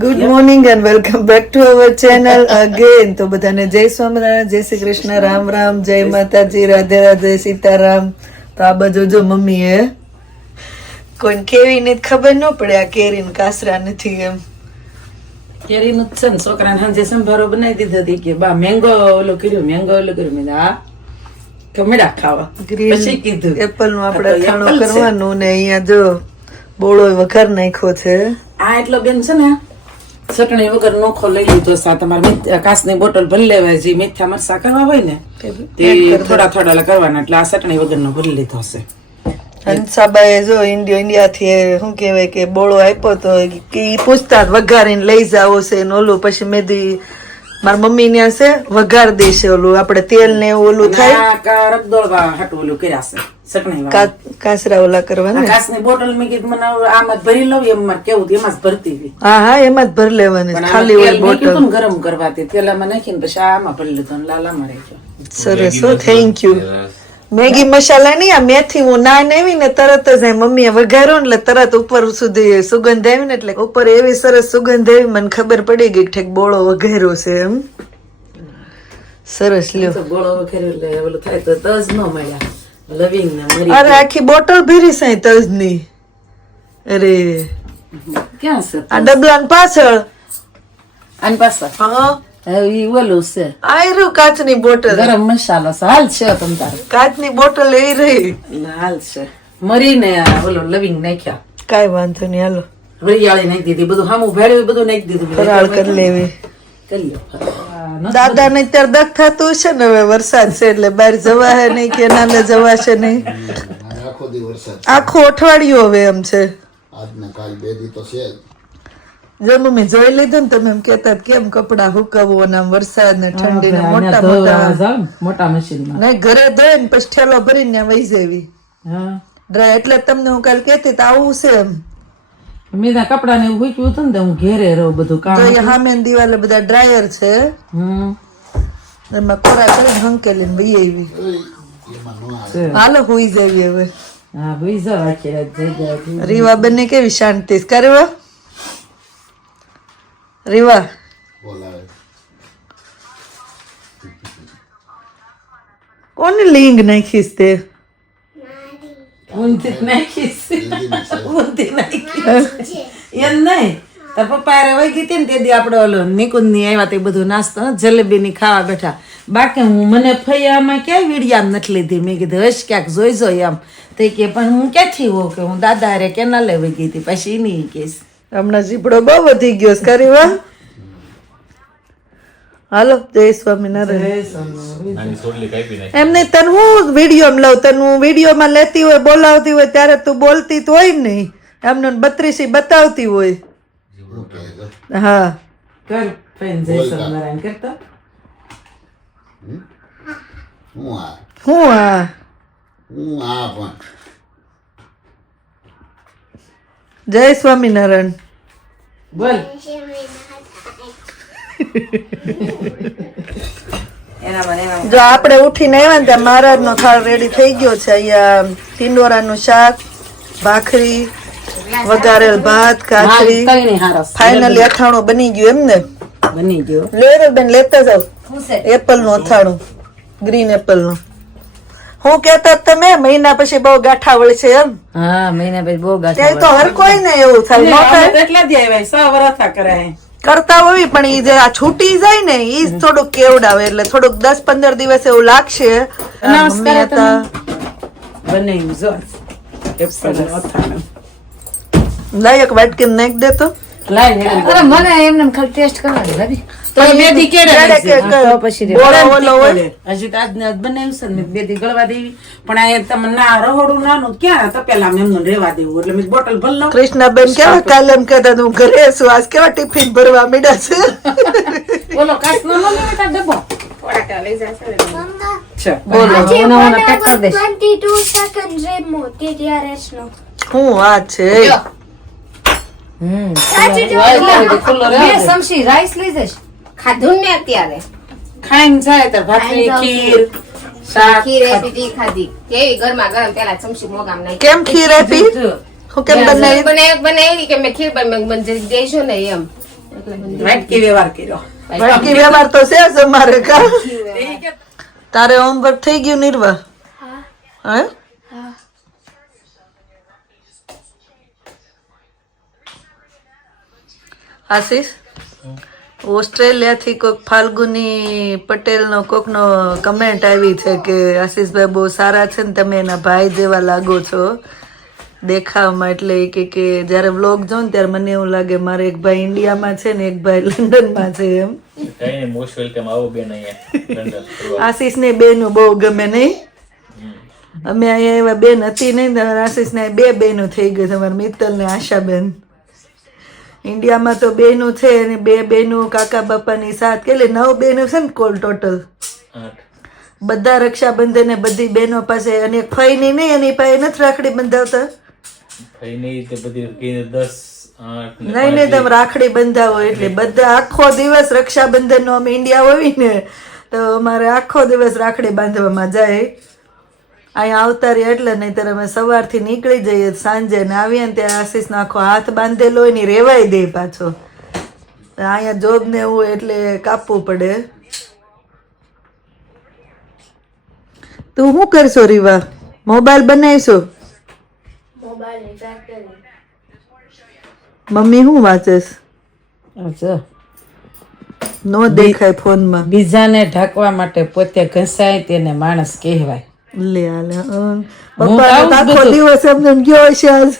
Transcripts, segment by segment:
Good morning and welcome back to our channel again. તો બધાને જય સ્વામિનારાયણ, જય શ્રી કૃષ્ણ, રામ રામ, જય માતાજી, રાધે રાધે, સીતારામ. તો આ બાજુ જો મમ્મીએ કોઈને કેવી ખબર ન પડે આ કેરી કાસરા નથી એમ. કેરી નું છે ને છોકરાને સાંજે સંભારો બનાવી દીધો હતી કે બા મેંગો ઓલો કર્યું મેં આ કમેડા ખાવા પછી કીધું એપલ નું આપણે અથાણું કરવાનું ને અહીંયા જો બોળો વઘાર નાખ્યો છે. આ એટલો બેન છે ને ચટણી વગર નોખો લઈ લીધો સા તમારે કાચની બોટલ ભરી લેવાય જે મીઠા મરચા કરવા હોય ને તે થોડા થોડા કરવાના એટલે આ ચટણી વગર નો ભરી લીધો હશે. હંસાબાએ જો ઇન્ડિયા થી શું કેવાય કે બોળો આપ્યો તો કે પૂછતા વઘારીને લઈ જાવ છે ને ઓલું પછી મેદી મારી મમ્મી ત્યાં છે વઘાર દેશે ઓલું આપડે તેલ ને ઓલું થાય રગદોળવા હાટું ઓલું કર્યા છે ચટણી કાસરા ઓલા કરવાના. કાચની બોટલ મેં કીધું મને આમાં ભરી લઉં એમ મારે કેવું એમાં જ ભરતી હતી. હા એમાં જ ભરી લેવાની ખાલી હોય બોટલ ગરમ કરવાથી તેલામાં નાખીને પછી આમાં ભરી લીધો લાલામાં રહી ગયો. સરસ હો, થેન્ક યુ. મેગી મસાલા નહીં, આ મેથી હું નાન આવી ને તરત જ મમ્મીએ વઘાર્યો ને એટલે તરત ઉપર સુધી સુગંધ આવી ને એટલે ઉપર એવી સરસ સુગંધ આવી મને ખબર પડી ગઈ કે બોળો વઘાર્યો છે એમ. સરસ લ્યો. બોળો વઘાર્યો એટલે ઓલું થાય તો તજ ન મળ્યા લવિંગ ને મરી. અરે આખી બોટલ ભરી છે તજ ની. અરે ક્યાં છે આ ડબલાન પાછળ આની પાસે. હા ઈ ઓલું છે આયરું કાચની બોટલ ગરમ મસાલો છે હાલ છે તમ તારે કાચની બોટલ એ રહી હાલ છે મરીને ઓલો લવિંગ નાખ્યા કાઈ વાંધો નહીં હાલો વરિયાળી નાખી દીધી બધું સામું ભેળવ્યું બધું નાખી દીધું ફરાળ કરી લેવી. કરી લો દાદા ને અત્યારે દખ થતું છે ને હવે વરસાદ છે એટલે બહાર જવાય નહીં કે નાને જવાશે નહીં. આખું અઠવાડિયું હવે એમ છે. જો મમ્મી જોઈ લીધું ને તમે એમ કેતા કેમ કપડા હુકવવું અને વરસાદ ને ઠંડી ને મોટા મશીન નહીં ઘરે ધોઈ ને પછી ઠેલો ભરીને ત્યાં વહી જવી ડ્રાય. એટલે તમને હું કાલે કેતી તો આવું છે એમ. મેં કપડા ને મૂક્યું હતું ને હું ઘેરે રહું બધું કામ સામે દિવાલે બધા ડ્રાયર છે એમાં કોરા કરીને હંકેલીને વહી આવી. હાલો હુઈ જવી હવે. હા હુઈ જાવ આખી રાત. રીવા બંને કેવી શાંતિ કરવા રીવા કોની લિંગ નાખીશ તે ઊંધી નાખીશ ઊંધી નાખીશ એમ નહીં તાર પપ્પા રે વહી ગઈ હતી ને તે દી આપડે ઓલો નિકુંજ ની આવ્યા તે બધું નાસ્તો જલેબી ની ખાવા બેઠા. બાકી હું મને ફૈયામાં ક્યાંય વીડિયા નથી લીધી. મેં કીધું હશ ક્યાંક જોઈ જોઈ આમ તો કે પણ હું ક્યાંથી હોઉં કે હું દાદા રે કેનાલે વહી ગઈ હતી પછી નહીં કેસ હમણાં જીબડો બહુ વધી ગયો કરી વા. હાલો જય સ્વામિનારાયણ. એમને તને હું વિડીયો લઉં તને હું વિડીયો માં લેતી હોય બોલાવતી હોય ત્યારે તું બોલતી તો હોય નહીં એમને 32 બતાવતી હોય. હા કર ફેન જય સ્વામિનારાયણ કરતા હું આ જય સ્વામિનારાયણ બોલ. જો આપણે ઉઠીને આવ્યા ને ત્યાં મહારાજ નો થાળ રેડી થઈ ગયો છે. અહીંયા ટીંડોરાનું શાક, ભાખરી, વઘારેલ ભાત, કાચરી, ફાઇનલી અથાણું બની ગયું એમ ને. બની ગયો. લે બેન લેતા જાવ એપલ નું અથાણું, ગ્રીન એપલ નું. હું કેતા તમે મહિના પછી બહુ ગાંઠા વળશે એમ. હા મહિના પછી બહુ ગાંઠા તો હર કોઈ ને એવું થાય એટલા જ આવ્યા 6 વર્ષ કરે કરતા હોય પણ ઈ જે આ છૂટી જાય ને ઈ થોડુંક કેવડાવે એટલે થોડુંક 10-15 દિવસ એવું લાગશે. લાયક વાટકી નાખી દે તો મને એમને ખાલી ટેસ્ટ કરવાની ભાભી કૃષ્ણાબેન કેવા કાલે એમ કહેતા હું ઘરે છું આજ કેવા ટિફિન ભરવા મીડા છે. બોલો કાચ નો ડબ્બો હું આ છે સમસી રાઈસ લઈ જઈશ ખાધું ને અત્યારે ખાઈને જાય તો ભાખરી ખીર શાક ખીર આપી ખાધી કેવી ગરમા ગરમ પેલા સમસી મોગામ નાખી કેમ ખીર આપી હું કેમ બનાવી બનાવી કે મેં ખીર બન દેજો ને એમ વાટકી વ્યવહાર કર્યો. બાકી વ્યવહાર તો છે જ અમારે કા તારે હોમવર્ક થઈ ગયું નિર્વા હે આશીષ ઓસ્ટ્રેલિયા થી કોઈક ફાલ્ગુની પટેલ નો કોક નો કમેન્ટ આવી છે કે આશીષભાઈ બહુ સારા છે ને તમે એના ભાઈ જેવા લાગો છો દેખાવમાં. એટલે ઈ કે જયારે વ્લોગ જોઉં ને ત્યારે મને એવું લાગે મારે એક ભાઈ ઇન્ડિયામાં છે ને એક ભાઈ લંડનમાં છે એમ. કઈ નહીં, મોસ્ટ વેલકમ. આવો બેન અહીંયા લંડન. આશીષ ને બેનું બહુ ગમે નહીં. અમે અહીંયા એવા બેન હતી નહીં આશીષ ને બે બેનું થઈ ગયું છે અમારા મિત્તલ ને આશાબેન. ઇન્ડિયામાં તો બેનું છે અને બે બેનું કાકા બાપાની સાથ કેટલી 9 બેનું છે ને કોલ ટોટલ. બધા રક્ષાબંધન બધી બહેનો પાસે અને એક ફઈની નહીં એની પાસે નથી રાખડી બંધાવતા. કઈ નહીં, તે બધી 10, 8 નહીં નહીં તમે રાખડી બંધાવો એટલે બધા આખો દિવસ રક્ષાબંધન નો અમે ઇન્ડિયા હોય ને તો અમારે આખો દિવસ રાખડી બાંધવામાં જાય. અહીંયા આવતા રહ્યા એટલે નહીંતર અમે સવારથી નીકળી જઈએ સાંજે ને આવીએ ને ત્યાં આશીષનો આખો હાથ બાંધેલો હોય ને રેવાઈ દે પાછો. અહીંયા જોબ ને એવું એટલે કાપવું પડે. તું શું કરશો રીવા? મોબાઈલ બનાવીશો? મમ્મી શું વાંચેસ? નો દેખાય ફોનમાં. બીજાને ઢાંકવા માટે પોતે ઘસાય તેને માણસ કહેવાય. લે આલે પપ્પા આખો દિવસ એમને ગયો છે આજ.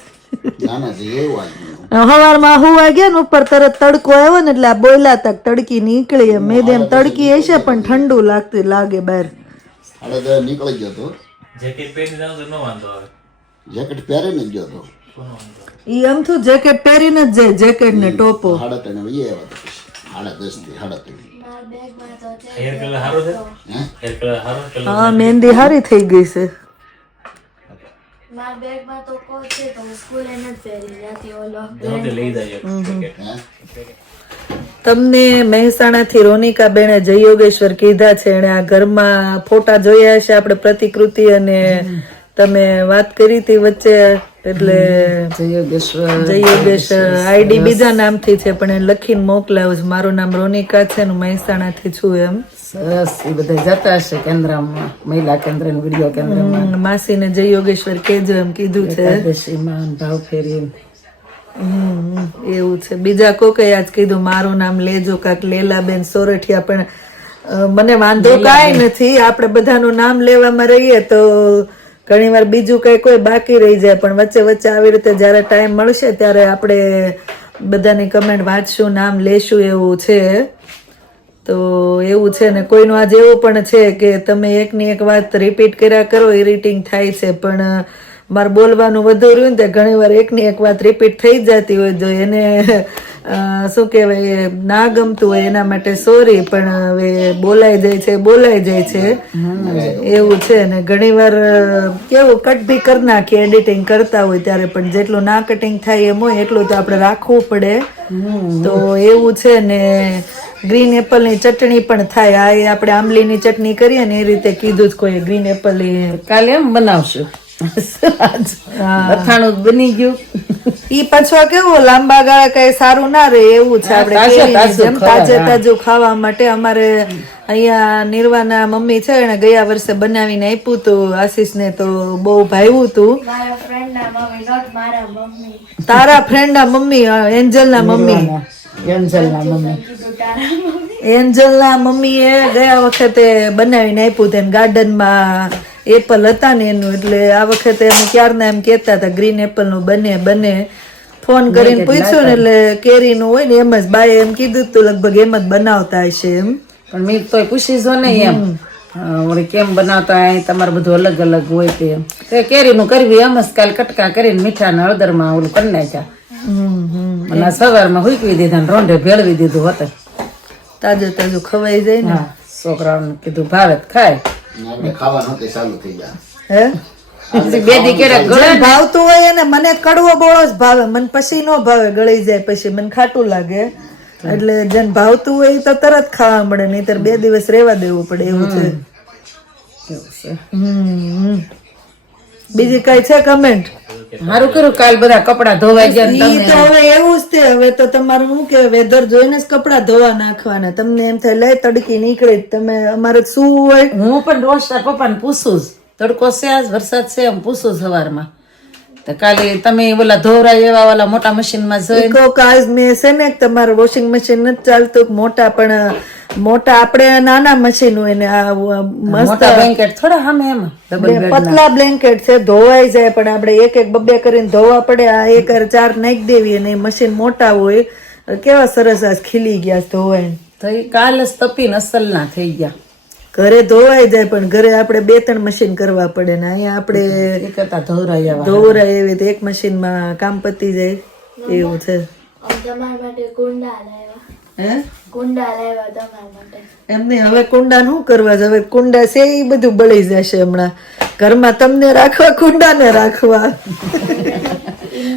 સવારમાં હુવા ગયા ને ઉપર તરત તડકો આવ્યો ને એટલે આ બોયલા તક તડકી નીકળી. મેં એમ તડકી હશે પણ ઠંડુ લાગતું લાગે બહાર. નીકળી ગયો તો જેકેટ પહેરી જાવ તો ન વાંધો આવે. જેકેટ પહેરીને ગયો તો ઈ આમ તો જેકેટ પહેરીને જ જાય જેકેટ ને ટોપો. 3:30 વાગે આવ્યા તો 10:30 થી 3:30. હેર કલર સારો છે? હેર કલર સારો કલર? હા મહેંદી હારી થઈ ગઈ છે. જાવ તે લઈ જાય જેકેટ. તમને મહેસાણા થી રોનિકા બેને જય યોગેશ્વર કીધા છે. એને આ ઘરમાં ફોટા જોયા હશે આપણે પ્રતિકૃતિ અને તમે વાત કરી હતી વચ્ચે એટલે જય યોગેશ્વર આઈડી બીજા નામથી છે પણ એને લખીને મોકલાવ્યું છે. મારું નામ રોનિકા છે ને મહેસાણા થી છું એમ. સરસ. એ બધા જતા હશે કેન્દ્રમાં, મહિલા કેન્દ્ર વિડીયો કેન્દ્રમાં. માસીને જય યોગેશ્વર કેજો એમ કીધું છે. ભાવ ફેરી એવું છે. બીજા કોકે આજ કીધું મારું નામ લેજો કાક લેલાબેન સોરઠિયા પણ મને વાંધો કાંઈ નથી. આપણે બધાનું નામ લેવામાં રહીએ તો ઘણી વાર બીજું કઈ કોઈ બાકી રહી જાય પણ વચ્ચે વચ્ચે આવી રીતે જયારે ટાઈમ મળશે ત્યારે આપણે બધાની કમેન્ટ વાંચશું નામ લેશું એવું છે. તો એવું છે ને કોઈનું આજે એવું પણ છે કે તમે એકની એક વાત રિપીટ કર્યા કરો ઇરિટિંગ થાય છે પણ મારે બોલવાનું વધુ રહ્યું ને ઘણી વાર એકની એક વાત રિપીટ થઈ જતી હોય જો એને શું કહેવાય ના ગમતું હોય એના માટે સોરી પણ હવે બોલાઈ જાય છે એવું છે ને ઘણી વાર કેવું કટ બી કરી નાખીએ એડિટિંગ કરતા હોય ત્યારે પણ જેટલું ના કટિંગ થાય એમ હોય એટલું તો આપણે રાખવું પડે. તો એવું છે ને ગ્રીન એપલ ની ચટણી પણ થાય. આ આપણે આંબલીની ચટણી કરીએ ને એ રીતે કીધું જ કોઈ ગ્રીન એપલ કાલે એમ બનાવશું. અથાણું બની ગયું. ઈ પાછો કેવો લાંબા ગાળા કઈ સારું ના રહે એવું છે. આપણે તાજે તાજું ખાવા માટે અમારે અહીંયા નિર્વાના મમ્મી છે એને ગયા વર્ષે બનાવીને આપ્યું હતું આશીષ ને તો બહુ ભાવ્યું હતું. તારા ફ્રેન્ડ ના મમ્મી એન્જલ ના મમ્મી એન્જલ ના મમ્મી એ ગયા વખતે બનાવીને આપ્યું હતું ગાર્ડનમાં એપલ હતા ને એનું એટલે આ વખતે અમે ક્યારના એમ કેતા હતા ગ્રીન એપલ નું બને ફોન કરીને પૂછ્યું ને એટલે કેરી નું હોય ને એમ જ બાએ એમ કીધું તું લગભગ એમ જ બનાવતા હશે એમ. પણ મેં તો પૂછી જો ને એમ કેમ બનાવતા હોય તમારે બધું અલગ અલગ હોય તે કેરી નું કરવી એમ જ કાલ કટકા કરીને મીઠા ને હળદર માં ઓલું કરી નાખ્યા અને સવારમાં હુકવી દીધા ને રોંઢે ભેળવી દીધું હોત તાજું ખવાઈ જાય ને. છોકરાઓને કીધું ભાવે ખાય ખાવા નહોતી ચાલુ થઈ જાય. ભાવતું હોય અને મને કડવો બોળો જ ભાવે મને પછી નો ભાવે ગળી જાય પછી મને ખાટું લાગે એટલે જેને ભાવતું હોય તો તરત ખાવા મળે નહીતર 2 દિવસ રહેવા દેવું પડે એવું છે. બીજી કઈ છે કમેન્ટ? મારું કર્યું કાલ બધા કપડા ધોવાઈ ગયા ને ઈ તો હવે એવું જ તે હવે તો તમારું શું કે વેધર જોઈને જ કપડા ધોવા નાખવાના તમને એમ થાય લે તડકી નીકળે તમે અમારે શું હોય હું પણ રોજ તાર પપ્પાને પૂછું જ તડકો છે આજ વરસાદ છે એમ પૂછું સવારમાં તો કાલે તમે ઓલા ધોવરાય એવા ઓલા મોટા મશીનમાં જઈ કહો કે આજ મેં છે ને તમારું વોશિંગ મશીન નથી ચાલતું મોટા પણ મોટા આપણે નાના મશીન હોય ને આ મસ્ત મોટા બ્લેન્કેટ થોડા સામે એમાં ડબલ બેડ પતલા બ્લેન્કેટ છે ધોવાઈ જાય પણ આપણે એક એક બબ્બે કરીને ધોવા પડે આ એક ચાર નાખી દેવી અને મશીન મોટા હોય કેવા સરસ આજ ખીલી ગયા ધોવાય તો એ કાલ જ તપીને અસલ ના થઈ ગયા ઘરે ધોવાઈ જાય પણ ઘરે આપણે 2-3 મશીન કરવા પડે ને અહીંયા આપણે એ કરતા ધોરાય આવા ધોવરાય એવી રીતે એક મશીનમાં કામ પતી જાય એવું છે તમારા માટે કુંડા લાવ્યા હે કુંડા લાવ્યા તમારા માટે એમને હવે કુંડા શું કરવા છે હવે કુંડા છે એ બધું બળી જશે હમણાં ઘરમાં તમને રાખવા કુંડા ને રાખવા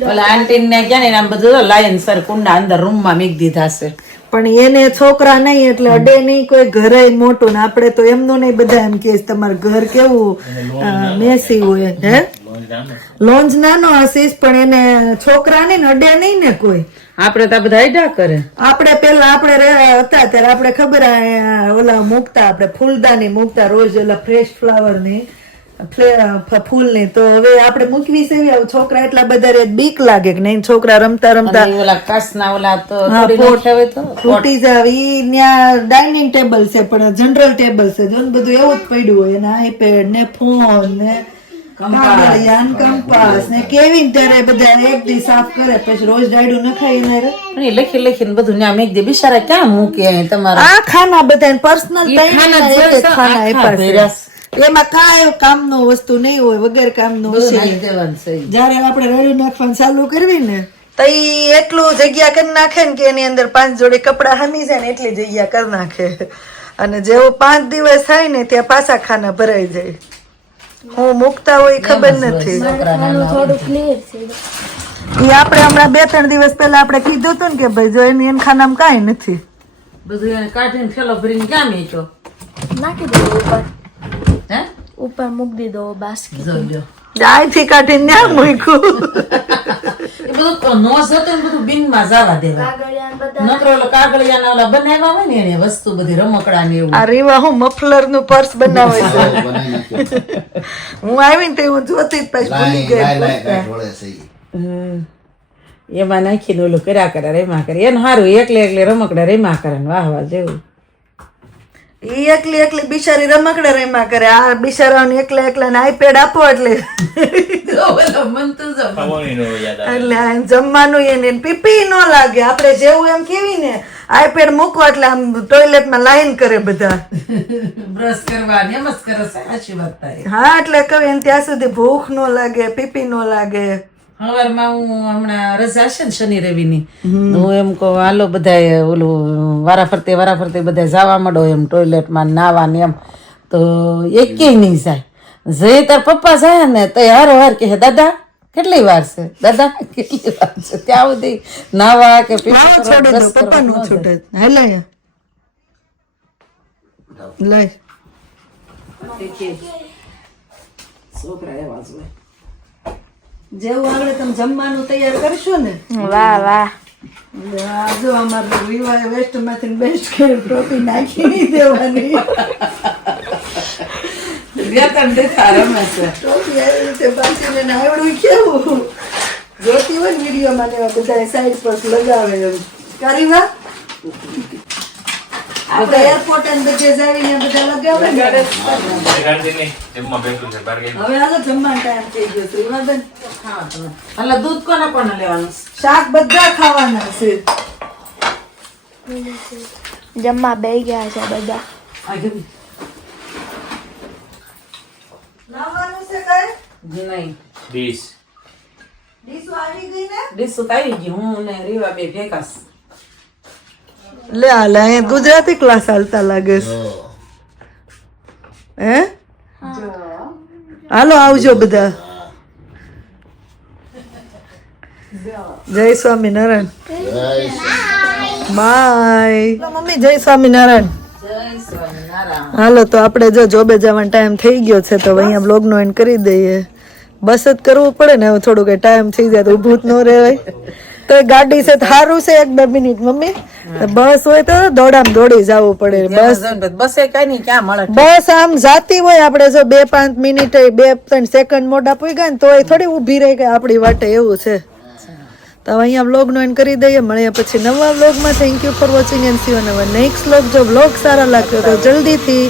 ઓલા આંટી ને ક્યાં ને આમ બધું લાયન સર કુંડા અંદર રૂમમાં મૂકી દીધા છે પણ એને છોકરા નહીં એટલે અડે નહીં કોઈ ઘરે મોટું ને આપણે તો એમનું નહીં બધા એમ કે તમારું ઘર કેવું મેસી હોય હે લોન્જ નાનો હશે પણ એને છોકરા નહીં ને અડે નહીં ને કોઈ આપડે તો બધા આઈડા કરે આપણે પેલા આપણે હતા ત્યારે આપણે ખબર ઓલા મૂકતા આપણે ફૂલદાની મૂકતા રોજ ઓલા ફ્રેશ ફ્લાવર ની ફૂલ ની તો હવે આપણે મૂકવી છે છોકરા એટલા બધા રે બીક લાગે કે નહીં છોકરા રમતા રમતા ઓલા કાચના ઓલા તો તૂટી જાવ ઈ ત્યાં ડાઇનિંગ ટેબલ છે પણ જનરલ ટેબલ છે જો બધું એવું જ પડ્યું હોય ને આઈપેડ ને ફોન ને કંપાસ ને કેવી ત્યારે બધા એક દી સાફ કરે પછી રોજ ડાયડું નખાય ને લખી લખીને બધું ન્યા મેક દે બિચારા ક્યાં મૂકે તમારા આ ખાના બધા પર્સનલ ખાના આપ્યા એમાં કાંઈ કામનો વસ્તુ નહીં હોય વગર કામનું હશે જયારે આપણે રેડી નાખવાનું ચાલુ કરવી ને તો ઈ એટલું જગ્યા કરી નાખે ને કે એની અંદર 5 જોડી કપડા હમી જાય ને એટલી જગ્યા કરી નાખે અને જેવો 5 દિવસ થાય ને ત્યાં પાછા ખાના ભરાઈ જાય હું મૂકતા હોય ખબર નથી થોડું ક્લિયર છે ઈ આપણે હમણાં 2-3 દિવસ પહેલા આપણે કીધું હતું ને કે ભાઈ જો એની ખાનામાં કાંઈ નથી બધું એને કાઢીને થેલો ભરીને ક્યાં મેચ્યો નાખી દો ઉપર હે ઉપર મૂકી દીધો બાસ્કેટ જોજો અહીંથી કાઢીને ના મૂક્યું એ બધું નો જતો ને બધું બિનમાં જવા દેવા કાગળિયા બધા નકરો ઓલો કાગળિયાના ઓલા બનાવ્યા હોય ને એને વસ્તુ બધી રમકડા ને એવું આ રીવા હું મફલર નું પર્સ બનાવે છે બનાવી નાખ્યો હું આવી ને તે હું જોતી જ પછી ભૂલી ગઈ એમાં નાખીને ઓલું કર્યા કરે રેમા કરે એનું સારું એકલે રમકડા રેમા કરે ને વાહ વાહ જેવું ઈ એકલી બિચારી રમકડા રેમાં કરે આ બિચારાને એકલા ને આઈપેડ આપો એટલે એટલે આ જમવાનું એને પીપી ન લાગે આપણે જેવું એમ કેવી ને આઈપેડ મૂકો એટલે આમ ટોયલેટમાં લાઈન કરે બધા બ્રશ કરવા ને એમ જ કરે સાચી વાત થાય હા એટલે કહું એને ત્યાં સુધી ભૂખ ન લાગે પીપી ન લાગે સવારમાં હું હમણાં રજા છે ને શનિ રવિની હું એમ કહું હાલો બધા ઓલું વારા ફરતે બધા જવા માંડો એમ ટોયલેટમાં નાવા ને એમ તો એકેય નહીં જાય જઈ તાર પપ્પા જાય ને તો હારો હાર કે દાદા કેટલી વાર છે દાદા કેટલી વાર છે ત્યાં સુધી નાવા કે પપ્પાનું છૂટે હેલા લઈ છોકરા એવા જ હોય જેવું આગળ તમે જમવાનું તૈયાર કરશો ને વાહ વાહ જો અમારે વિવાહ વેસ્ટ માંથી બેસ્ટ ટ્રોફી નાખી નહીં દેવાની ટ્રોફી આવી રીતે બાંધીને આવડું કેવું જોતી હોય ને વિડીયોમાં ને બધા સાઈડ પર લગાવે એમ કરી વા આપણે એરપોર્ટ અને બધે જાવીને બધા લગાવે ને હવે હાલો જમવાનો ટાઈમ થઈ ગયો છે વિવાદન એટલે દૂધ કોને લેવાનું શાક બધા ખાવાના છે જમવા બે ગયા છે બધા લાવવાનું છે કઈ નહીં ડીશો આવી ગઈ ને ડીશ તો આવી ગઈ હું ને રીવા બે ભેગા લે હાલે અહીંયા ગુજરાતી ક્લાસ હાલતા લાગે છે હે હાલો આવજો બધા જય સ્વામિનારાયણ બાય મમ્મી જય સ્વામિનારાયણ હાલો તો આપણે જો જોબે જવાનો ટાઈમ થઈ ગયો છે તો અહીંયા બ્લોગનો એન્ડ કરી દઈએ બસ જ કરવું પડે ને હવે થોડું કઈ ટાઈમ થઈ જાય તો ઊભું જ ન રહેવાય. તો એ ગાડી છે તો સારું છે 1-2 મિનિટ મમ્મી. બસ હોય તો દોડામ દોડી જવું પડે. બસે કઈ નહીં ક્યાં મળે. બસ આમ જાતી હોય આપણે જો 2-5 મિનિટ 2-3 સેકન્ડ મોડા પૂગ્યા ને તોય થોડી ઊભી રહી કે આપણી વાટે એવું છે. તો હવે અહીંયા વ્લોગનો એન્ડ કરી દઈએ. મળીએ પછી નવા વ્લોગમાં. Thank you for watching and C you in our next vlog. જો વ્લોગ સારા લાગ્યો તો જલ્દીથી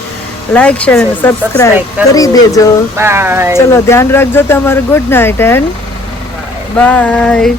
લાઈક શેર અને સબસ્ક્રાઇબ કરી દેજો. બાય. ચલો ધ્યાન રાખજો તમારું. Good night and by.